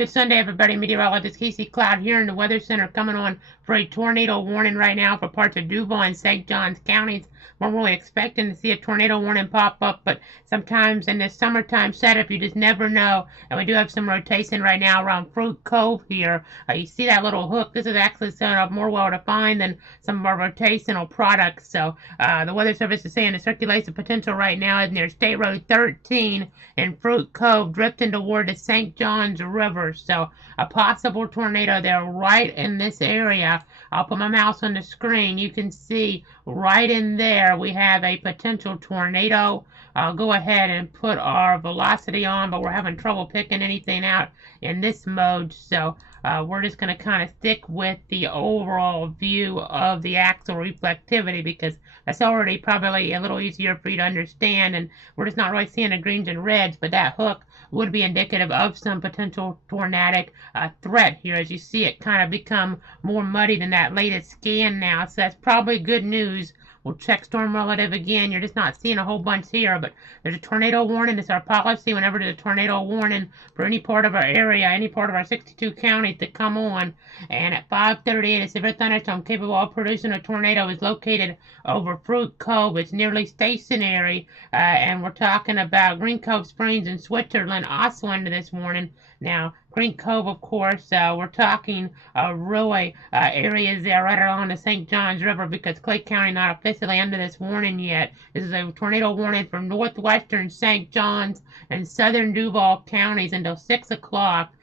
Good Sunday, everybody. Meteorologist Casey Cloud here in the Weather Center coming on for a tornado warning right now for parts of Duval and St. Johns counties. We're really expecting to see a tornado warning pop up, but sometimes in this summertime setup, you just never know. And we do have some rotation right now around Fruit Cove here. You see that little hook? This is actually set up more well defined than some of our rotational products. So the Weather Service is saying the circulation potential right now is near State Road 13 in Fruit Cove, drifting toward the St. Johns River. So a possible tornado there right in this area. I'll put my mouse on the screen. You can see right in there we have a potential tornado. I'll go ahead and put our velocity on, but we're having trouble picking anything out in this mode. So we're just going to kind of stick with the overall view of the axial reflectivity because that's already probably a little easier for you to understand, and we're just not really seeing the greens and reds, but that hook would be indicative of some potential tornadic threat here. As you see it kind of become more muddied in that latest scan now, so that's probably good news. We'll check storm relative again. You're just not seeing a whole bunch here, but there's a tornado warning. It's our policy whenever there's a tornado warning for any part of our area, any part of our 62 counties to come on. And at 5:38, a severe thunderstorm capable of producing a tornado is located over Fruit Cove. It's nearly stationary, and we're talking about Green Cove Springs in Switzerland also under this warning. Now, Green Cove, of course, we're talking really areas there right along the St. Johns River because Clay County not officially under this warning yet. This is a tornado warning for northwestern St. Johns and southern Duval counties until 6 o'clock.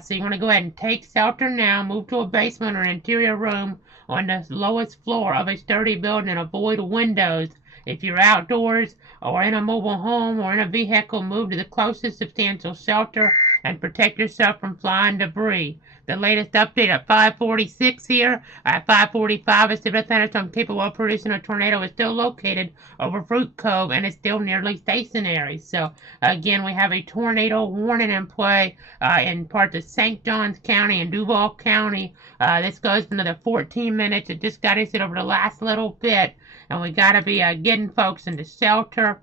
So you want to go ahead and take shelter now, move to a basement or an interior room on the lowest floor of a sturdy building and avoid windows. If you're outdoors or in a mobile home or in a vehicle, move to the closest substantial shelter and protect yourself from flying debris. The latest update at 5:46 here. At 5:45, a severe thunderstorm capable of producing a tornado is still located over Fruit Cove and is still nearly stationary. So again, we have a tornado warning in play in parts of St. Johns County and Duval County. This goes for another 14 minutes. It just got issued over the last little bit, and we got to be getting folks into shelter.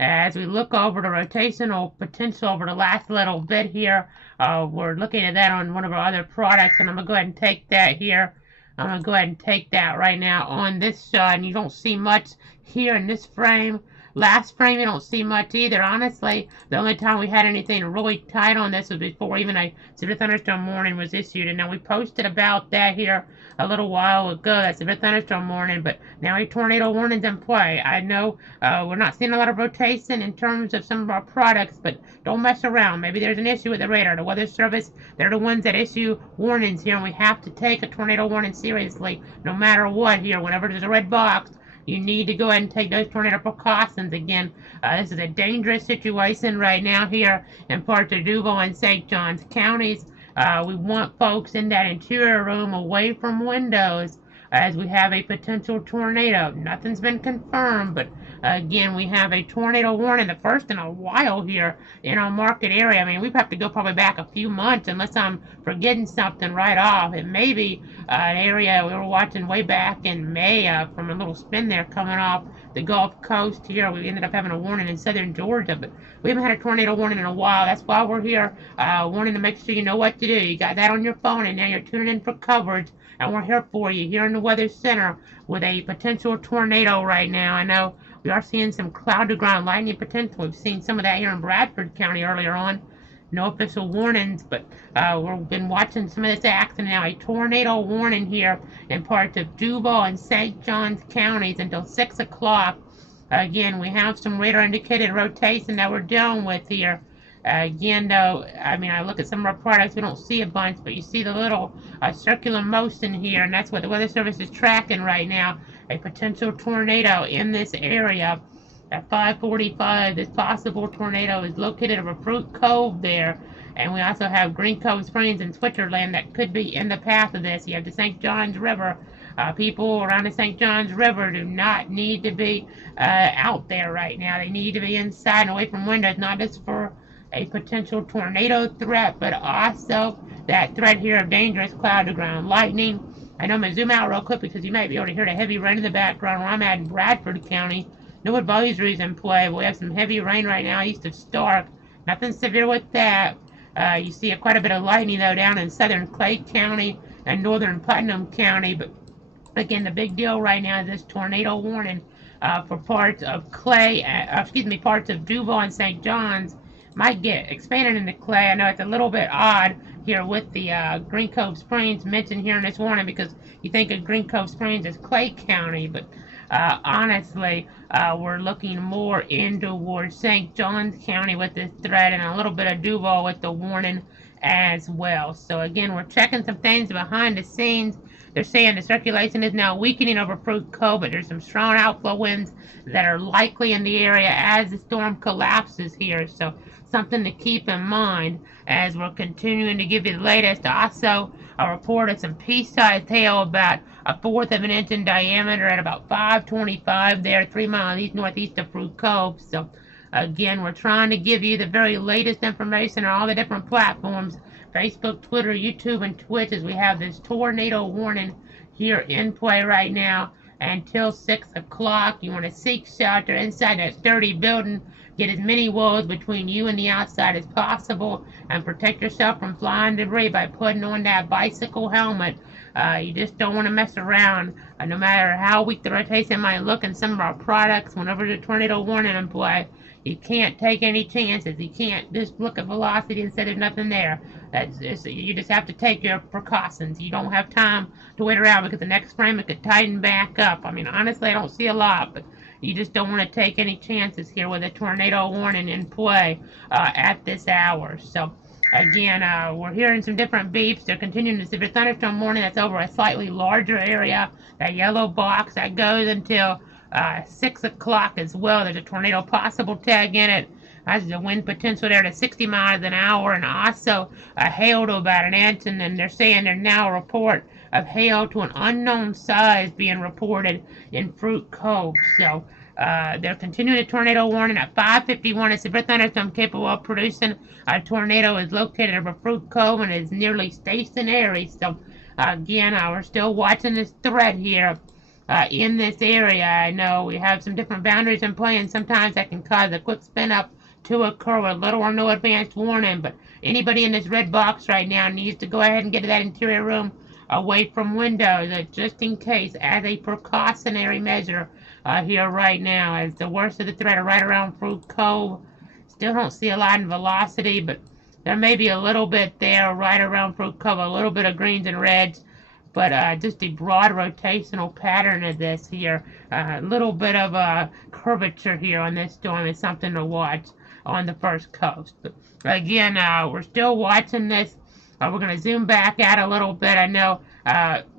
As we look over the rotational potential over the last little bit here, we're looking at that on one of our other products, and I'm going to go ahead and take that here. I'm going to go ahead and take that right now on this side, and you don't see much here in this frame. Last frame, you don't see much either. Honestly, the only time we had anything really tight on this was before even a severe thunderstorm warning was issued. And now we posted about that here a little while ago, that severe thunderstorm warning, but now a tornado warning's in play. I know we're not seeing a lot of rotation in terms of some of our products, but don't mess around. Maybe there's an issue with the radar. The Weather Service, they're the ones that issue warnings here, and we have to take a tornado warning seriously no matter what here. Whenever there's a red box, you need to go ahead and take those tornado precautions. Again, this is a dangerous situation right now here in parts of Duval and St. Johns counties. We want folks in that interior room away from windows as we have a potential tornado. Nothing's been confirmed, but again, we have a tornado warning, the first in a while here in our market area. I mean, we have to go probably back a few months unless I'm forgetting something right off. It may be an area we were watching way back in May from a little spin there coming off the Gulf Coast here. We ended up having a warning in southern Georgia, but we haven't had a tornado warning in a while. That's why we're here wanting to make sure you know what to do. You got that on your phone, and now you're tuning in for coverage, and we're here for you here in the Weather Center with a potential tornado right now. I know we are seeing some cloud-to-ground lightning potential. We've seen some of that here in Bradford County earlier on. No official warnings, but we've been watching some of this action now. A tornado warning here in parts of Duval and St. Johns counties until 6 o'clock. Again, we have some radar-indicated rotation that we're dealing with here. Again, though, I mean, I look at some of our products, we don't see a bunch, but you see the little circular motion here, and that's what the Weather Service is tracking right now, a potential tornado in this area. At 5:45, this possible tornado is located over Fruit Cove there, and we also have Green Cove Springs in Switzerland that could be in the path of this. You have the St. Johns River. People around the St. Johns River do not need to be out there right now. They need to be inside and away from windows, not just for a potential tornado threat, but also that threat here of dangerous cloud-to-ground lightning. I know I'm going to zoom out real quick because you might be able to hear the heavy rain in the background where I'm at in Bradford County. No advisories in play. We have some heavy rain right now east of Stark. Nothing severe with that. You see quite a bit of lightning, though, down in southern Clay County and northern Putnam County. But again, the big deal right now is this tornado warning for parts of parts of Duval and St. John's might get expanded into Clay. I know it's a little bit odd here with the Green Cove Springs mentioned here in this warning, because you think of Green Cove Springs as Clay County, but honestly, we're looking more in towards St. John's County with this threat, and a little bit of Duval with the warning as well. So again, we're checking some things behind the scenes. They're saying the circulation is now weakening over Fruit Cove, but there's some strong outflow winds that are likely in the area as the storm collapses here. So something to keep in mind as we're continuing to give you the latest. Also, a report of some pea-sized hail about 1/4 of an inch in diameter at about 525 there, 3 miles east northeast of Fruit Cove. So again, we're trying to give you the very latest information on all the different platforms, Facebook, Twitter, YouTube, and Twitch, as we have this tornado warning here in play right now until 6 o'clock. You want to seek shelter inside that sturdy building. Get as many walls between you and the outside as possible, and protect yourself from flying debris by putting on that bicycle helmet. You just don't want to mess around. No matter how weak the rotation might look in some of our products, whenever the tornado warning in play, you can't take any chances. You can't just look at velocity and say there's nothing there. You just have to take your precautions. You don't have time to wait around, because the next frame it could tighten back up. I mean, honestly, I don't see a lot, but you just don't want to take any chances here with a tornado warning in play at this hour. So again, we're hearing some different beeps. They're continuing to see the thunderstorm warning that's over a slightly larger area. That yellow box that goes until 6 o'clock as well. There's a tornado possible tag in it. Has a wind potential there to 60 miles an hour, and also hail to about an inch. And then they're saying there's now a report of hail to an unknown size being reported in Fruit Cove. So they're continuing a tornado warning at 5:51. A severe thunderstorm capable of producing a tornado is located over Fruit Cove and is nearly stationary. So again, we're still watching this threat here in this area. I know we have some different boundaries in play, and sometimes that can cause a quick spin up to occur with little or no advanced warning. But anybody in this red box right now needs to go ahead and get to that interior room away from windows, just in case, as a precautionary measure here right now, as the worst of the threat are right around Fruit Cove. Still don't see a lot in velocity, but there may be a little bit there right around Fruit Cove, a little bit of greens and reds. But just a broad rotational pattern of this here, a little bit of a curvature here on this storm is something to watch on the first coast. But again, we're still watching this. We're going to zoom back out a little bit. I know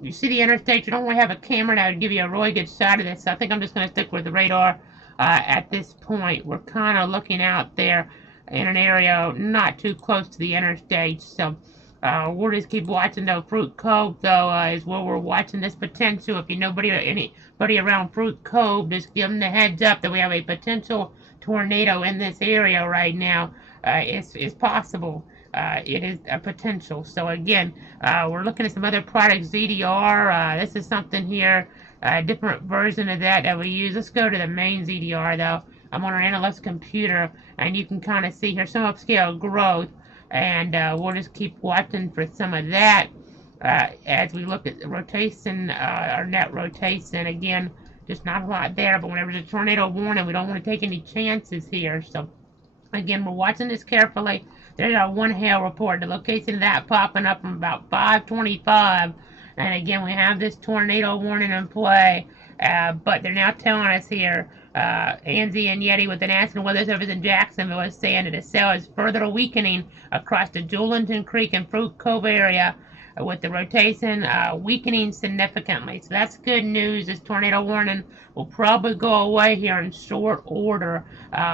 you see the interstate. You don't want to have a camera that would give you a really good shot of this. So I think I'm just going to stick with the radar at this point. We're kind of looking out there in an area not too close to the interstate. So we'll just keep watching though. Fruit Cove, though, is where we're watching this potential. If you know anybody around Fruit Cove, just give them the heads up that we have a potential tornado in this area right now. It's possible. It is a potential. So again, we're looking at some other products. ZDR. This is something here, a different version of that we use. Let's go to the main ZDR though. I'm on our analyst computer, and you can kind of see here some upscale growth. And we'll just keep watching for some of that as we look at the rotation, our net rotation. Again, just not a lot there, but whenever there's a tornado warning, we don't want to take any chances here. So again, we're watching this carefully. There's our one hail report. The location of that popping up from about 5:25. And again, we have this tornado warning in play. But they're now telling us here, Anzi and Yeti with the National Weather Service in Jacksonville is saying that the cell is further weakening across the Julenton Creek and Fruit Cove area, with the rotation weakening significantly. So that's good news. This tornado warning will probably go away here in short order,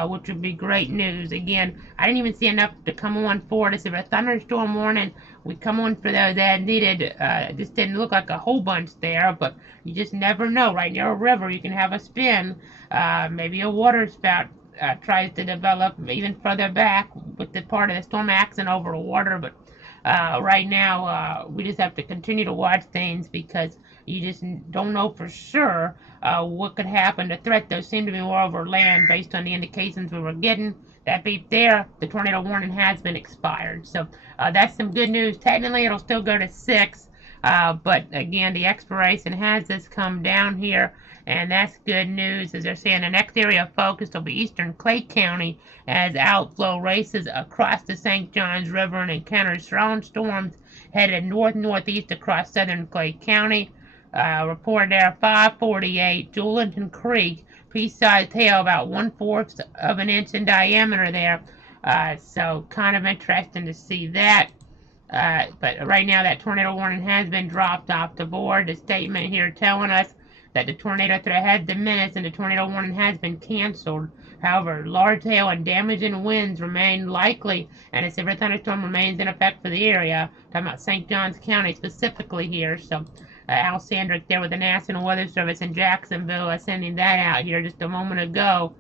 which would be great news. Again, I didn't even see enough to come on for this. If a thunderstorm warning, we come on for those that needed. It just didn't look like a whole bunch there, but you just never know. Right near a river, you can have a spin. Maybe a water spout tries to develop even further back with the part of the storm axis over the water, but Right now, we just have to continue to watch things because you just don't know for sure what could happen. The threat, though, seemed to be more over land based on the indications we were getting. That beep there, the tornado warning has been expired. So that's some good news. Technically, it'll still go to 6, but again, the expiration has just come down here. And that's good news, as they're saying the next area of focus will be eastern Clay County as outflow races across the St. Johns River and encounters strong storms headed north-northeast across southern Clay County. Reported there 548, Julian Creek, pea-sized hail about 1/4 of an inch in diameter there. So kind of interesting to see that. But right now that tornado warning has been dropped off the board. The statement here telling us that the tornado threat has diminished and the tornado warning has been canceled. However, large hail and damaging winds remain likely, and a severe thunderstorm remains in effect for the area. Talking about St. Johns County specifically here. So, Al Sandrick there with the National Weather Service in Jacksonville, sending that out here just a moment ago.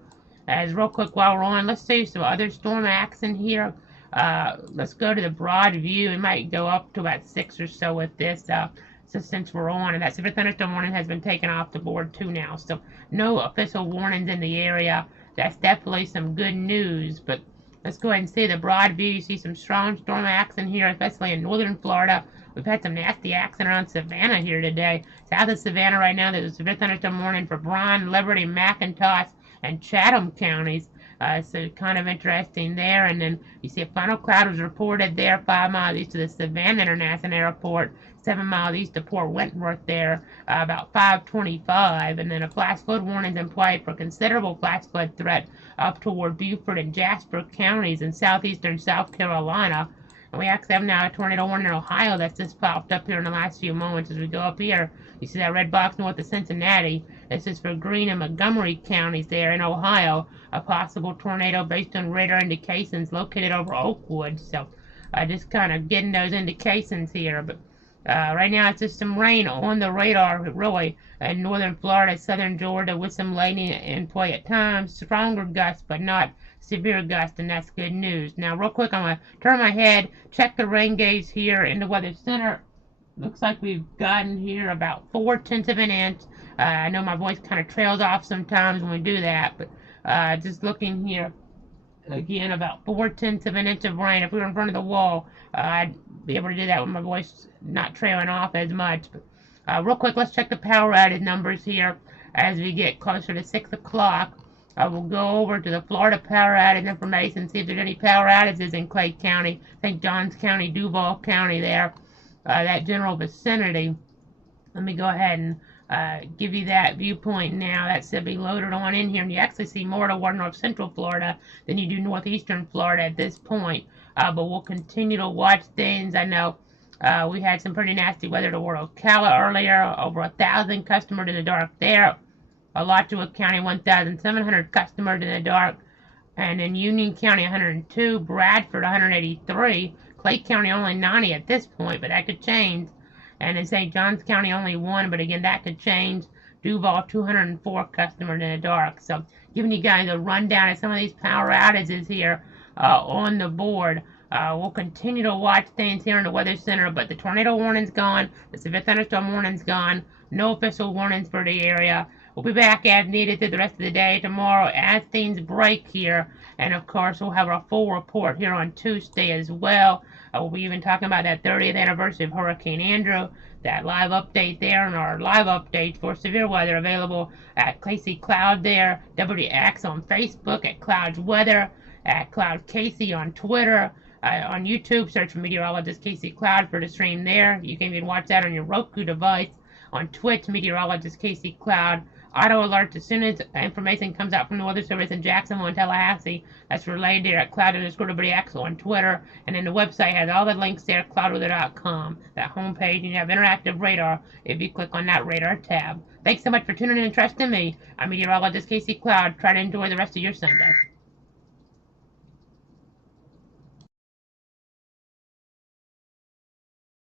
As real quick while we're on, let's see some other storm action here. Let's go to the broad view. It might go up to about 6 or so with this. So since we're on, and that severe thunderstorm warning has been taken off the board too now. So no official warnings in the area. That's definitely some good news. But let's go ahead and see the broad view. You see some strong storm action here, especially in northern Florida. We've had some nasty action around Savannah here today. South of Savannah right now, there's a severe thunderstorm warning for Bryan, Liberty, McIntosh, and Chatham counties. So kind of interesting there. And then you see a final cloud was reported there 5 miles east of the Savannah International Airport, 7 miles east of Port Wentworth there, about 5:25. And then a flash flood warning is in play for considerable flash flood threat up toward Beaufort and Jasper counties in southeastern South Carolina. And we actually have now a tornado warning in Ohio that's just popped up here in the last few moments. As we go up here, you see that red box north of Cincinnati. This is for Greene and Montgomery counties there in Ohio. A possible tornado based on radar indications located over Oakwood. So just kind of getting those indications here. But right now it's just some rain on the radar, really, in northern Florida, southern Georgia, with some lightning in play at times. Stronger gusts, but not severe gusts, and that's good news. Now, real quick, I'm going to turn my head, check the rain gauge here in the Weather Center. Looks like we've gotten here about 4/10 of an inch. I know my voice kind of trails off sometimes when we do that, but just looking here, again, about 4/10 of an inch of rain. If we were in front of the wall, I'd be able to do that with my voice not trailing off as much. But real quick, let's check the power outage numbers here as we get closer to 6 o'clock. We'll go over to the Florida power outage information, see if there's any power outages in Clay County, St. Johns County, Duval County there, that general vicinity. Let me go ahead and give you that viewpoint now. That should be loaded on in here, and you actually see more toward north central Florida than you do northeastern Florida at this point. But we'll continue to watch things. I know we had some pretty nasty weather toward Ocala earlier, over 1,000 customers in the dark there. Alachua County, 1,700 customers in the dark. And in Union County, 102. Bradford, 183. Clay County, only 90 at this point, but that could change. And in St. Johns County, only 1, but again, that could change. Duval, 204 customers in the dark. So giving you guys a rundown of some of these power outages here on the board. We'll continue to watch things here in the Weather Center, but the tornado warning's gone. The severe thunderstorm warning's gone. No official warnings for the area. We'll be back as needed through the rest of the day tomorrow as things break here. And of course, we'll have our full report here on Tuesday as well. We'll be even talking about that 30th anniversary of Hurricane Andrew. That live update there, and our live updates for severe weather available at Casey Cloud there. WX on Facebook, at Clouds Weather, at Cloud Casey on Twitter. On YouTube, search for Meteorologist Casey Cloud for the stream there. You can even watch that on your Roku device. On Twitch, Meteorologist Casey Cloud. Auto alerts as soon as information comes out from the Weather Service in Jacksonville and Tallahassee. That's relayed there at Cloud_WX on Twitter. And then the website has all the links there, cloudweather.com. That homepage, and you have interactive radar if you click on that radar tab. Thanks so much for tuning in and trusting me. I'm Meteorologist Casey Cloud. Try to enjoy the rest of your Sunday.